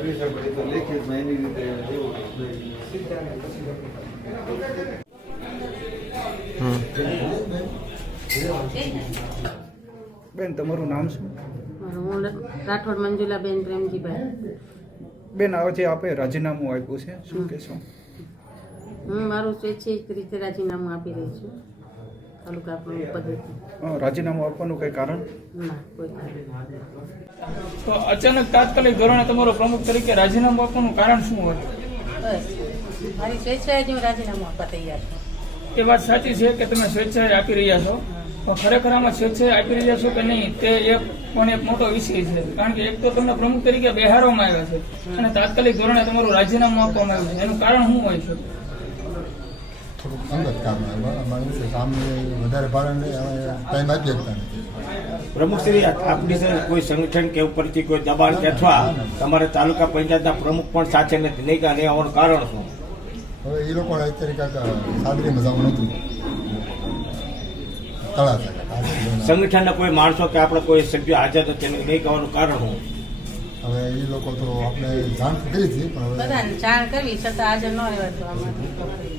કરી શકે તો લેખિતમાં એની રીતે બેન તમારું નામ શું હું રાઠોડ મંજુલાબેન પ્રેમજીભાઈ બેન આજે આપે રાજીનામું આપ્યું છે શું કહેશો હું મારું સ્વૈચ્છિક રીતે રાજીનામું આપી રહી છું તાલુકા પદેથી રાજીનામું આપવાનું કઈ કારણ? ના કોઈ કારણ તો અચાનક તાત્કાલિક ધોરણે તમારો પ્રમુખ તરીકે રાજીનામું આપવાનું કારણ શું હોય? બસ. મારી સ્વેચ્છાએ જ હું રાજીનામું આપવા તૈયાર છું. એ વાત સાચી છે કે તમે સ્વેચ્છાએ આપી રહ્યા છો. પણ ખરેખર આમાં સ્વેચ્છાએ આપી રહ્યા છો કે નહીં તે એક પણ એક મોટો વિષય છે. કારણ કે એક તો તમને પ્રમુખ તરીકે બેહારવામાં આવ્યા છે. અને તાત્કાલિક ધોરણે તમારું રાજીનામું આપવામાં આવ્યું છે. એનું કારણ શું હોય છે? થોડુંક અંગત કામ અમારે છે કામને વધારે અમે ટાઈમ આપી શકતા નથી પ્રમુખશ્રી આપની સાથે કોઈ સંગઠન કે ઉપરથી કોઈ દબાણ કે અથવા તમારે તાલુકા પંચાયતના પ્રમુખ પણ સાથે નથી નહીં કે નહીં આવવાનું કારણ શું? હવે એ લોકો અત્યારે કાંઈક સાદરી મજામાં નહોતું. સંગઠનના કોઈ માણસો કે આપણે કોઈ સભ્ય હાજર તો એને નહીં કહેવાનું કારણ શું? હવે એ લોકો તો આપણે જાણ કરી હતી પણ હવે જાણ કરવી છતાં હાજર ન આમાં.